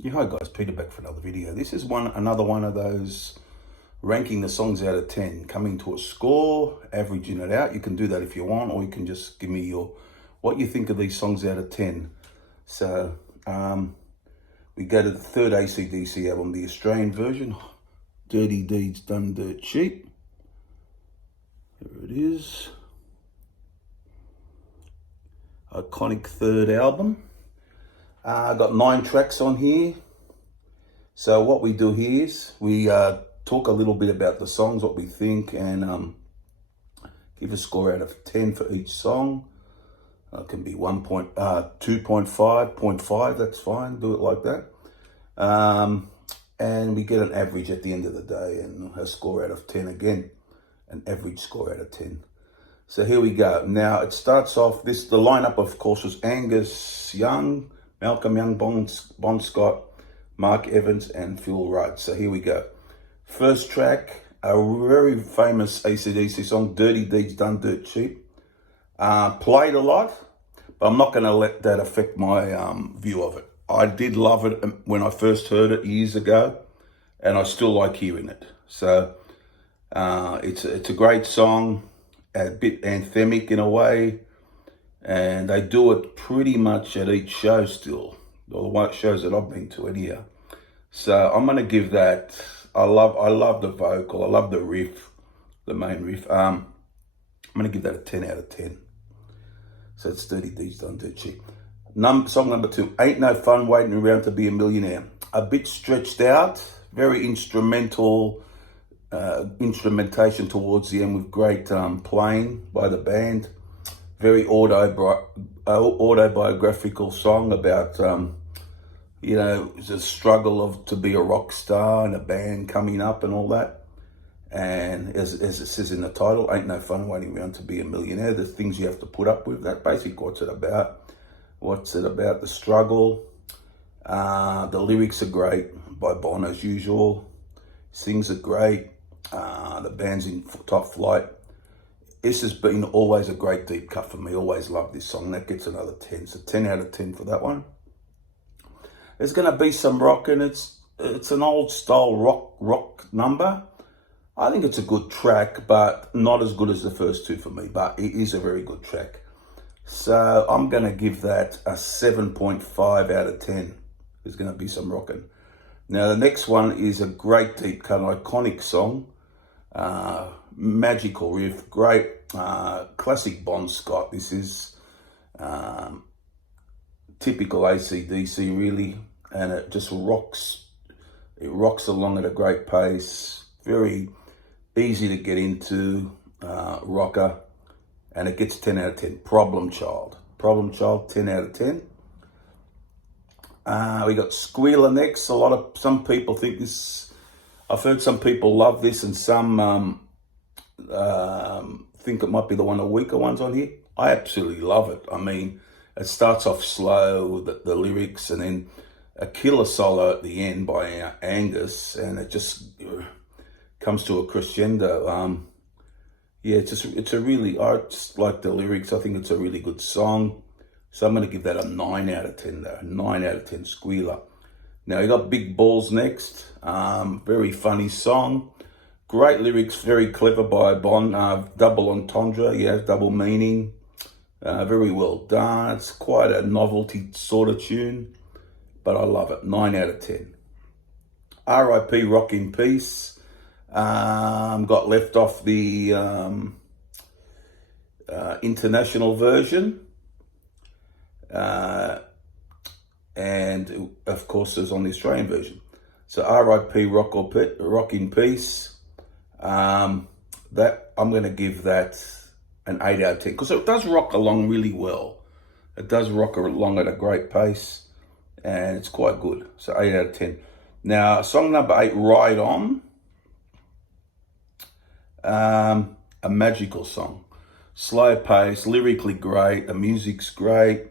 Yeah, hi guys, Peter back for another video. This is another one of those ranking the songs out of 10, coming to a score, averaging it out. You can do that if you want, or you can just give me what you think of these songs out of 10. So we go to the third AC/DC album, the Australian version, Dirty Deeds Done Dirt Cheap. Here it is. Iconic third album. I've got 9 tracks on here. So what we do here is we talk a little bit about the songs, what we think, and give a score out of 10 for each song. It can be 2.5, 0.5, that's fine, do it like that. And we get an average at the end of the day and a score out of 10 again, an average score out of 10. So here we go. Now it starts off, the lineup of course was Angus Young, Malcolm Young, Bon Scott, Mark Evans and Phil Rudd. So here we go. First track, a very famous AC/DC song, Dirty Deeds Done Dirt Cheap. Played a lot, but I'm not going to let that affect my view of it. I did love it when I first heard it years ago, and I still like hearing it. So it's a great song, a bit anthemic in a way, and they do it pretty much at each show still, or the shows that I've been to anyhow. So I'm gonna give that. I love the vocal. I love the riff, the main riff. I'm gonna give that a 10 out of 10. So it's 30 D's Done Dirt Cheap. Song number 2, Ain't No Fun Waiting Around to Be a Millionaire. A bit stretched out, very instrumental, instrumentation towards the end with great playing by the band. Very autobiographical song about, the struggle to be a rock star and a band coming up and all that. And as it says in the title, ain't no fun waiting around to be a millionaire. The things you have to put up with. That basically what's it about. What's it about? The struggle. The lyrics are great by Bon as usual. Sings are great. The band's in top flight. This has been always a great deep cut for me. Always loved this song. That gets another 10. So 10 out of 10 for that one. There's going to be some rock, and it's an old style rock number. I think it's a good track, but not as good as the first two for me. But it is a very good track. So I'm going to give that a 7.5 out of 10. There's going to be some rocking. Now the next one is a great deep cut, iconic song. Magical riff, great classic Bon Scott. This is typical AC/DC really, and it just rocks. It rocks along at a great pace. Very easy to get into, rocker, and it gets 10 out of 10. Problem Child, 10 out of 10. We got Squealer next. Some people think this. I've heard some people love this, and some think it might be one of the weaker ones on here. I absolutely love it. I mean, it starts off slow, the lyrics, and then a killer solo at the end by Angus, and it just comes to a crescendo. I just like the lyrics. I think it's a really good song. So I'm going to give that a 9 out of 10 though. 9 out of 10, Squealer. Now you got Big Balls next. Very funny song. Great lyrics, very clever by Bon. Double entendre, double meaning. Very well done. It's quite a novelty sort of tune, but I love it. 9 out of 10. R.I.P. Rock in Peace. Got left off the international version. And of course there's on the Australian version. So R.I.P. Rock in Peace. That I'm going to give that an 8 out of 10 because it does rock along really well. It does rock along at a great pace, and it's quite good. So 8 out of 10. Now song number 8, Ride On. A magical song, slow pace, lyrically great. The music's great.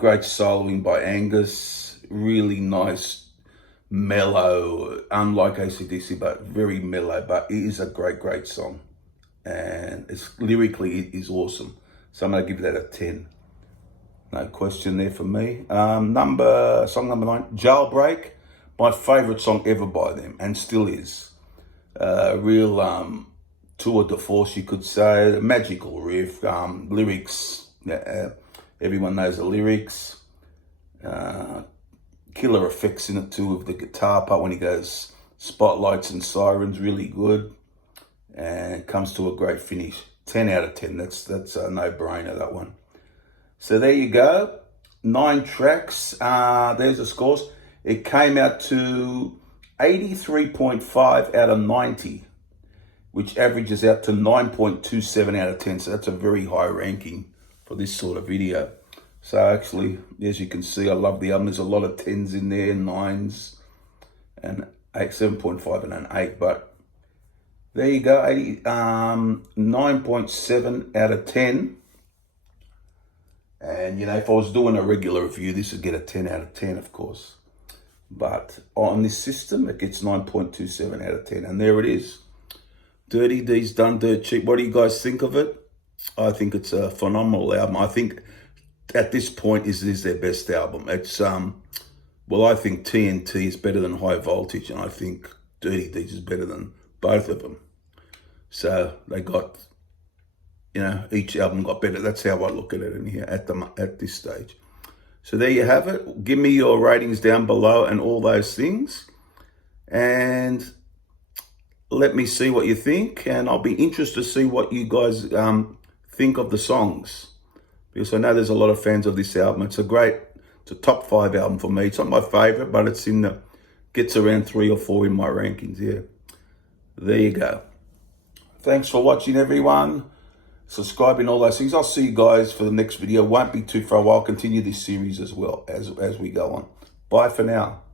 Great soloing by Angus. Really nice. Mellow, unlike AC/DC, but very mellow, but it is a great song, and it's lyrically it is awesome. So I'm going to give that a 10. No question there for me. Song number 9, Jailbreak. My favourite song ever by them, and still is. Real tour de force, you could say. Magical riff, lyrics. Everyone knows the lyrics. Killer effects in it too, with the guitar part when he goes spotlights and sirens, really good. And it comes to a great finish. 10 out of 10. That's a no-brainer, that one. So there you go. 9 tracks. There's the scores. It came out to 83.5 out of 90, which averages out to 9.27 out of 10. So that's a very high ranking for this sort of video. So actually, as you can see, I love the album. There's a lot of 10s in there, 9s, and 7.5 and an 8. But there you go, 9.7 out of 10. And, you know, if I was doing a regular review, this would get a 10 out of 10, of course. But on this system, it gets 9.27 out of 10. And there it is. Dirty D's done dirt cheap. What do you guys think of it? I think it's a phenomenal album. I think at this point, is their best album. It's, well, I think TNT is better than High Voltage. And I think Dirty D's is better than both of them. So they got, you know, each album got better. That's how I look at it in here at this stage. So there you have it. Give me your ratings down below and all those things. And let me see what you think. And I'll be interested to see what you guys think of the songs. Because I know there's a lot of fans of this album. It's a top 5 album for me. It's not my favorite, but it's gets around 3 or 4 in my rankings, yeah. There you go. Thanks for watching, everyone. Subscribing, all those things. I'll see you guys for the next video. Won't be too far. I'll continue this series as well as we go on. Bye for now.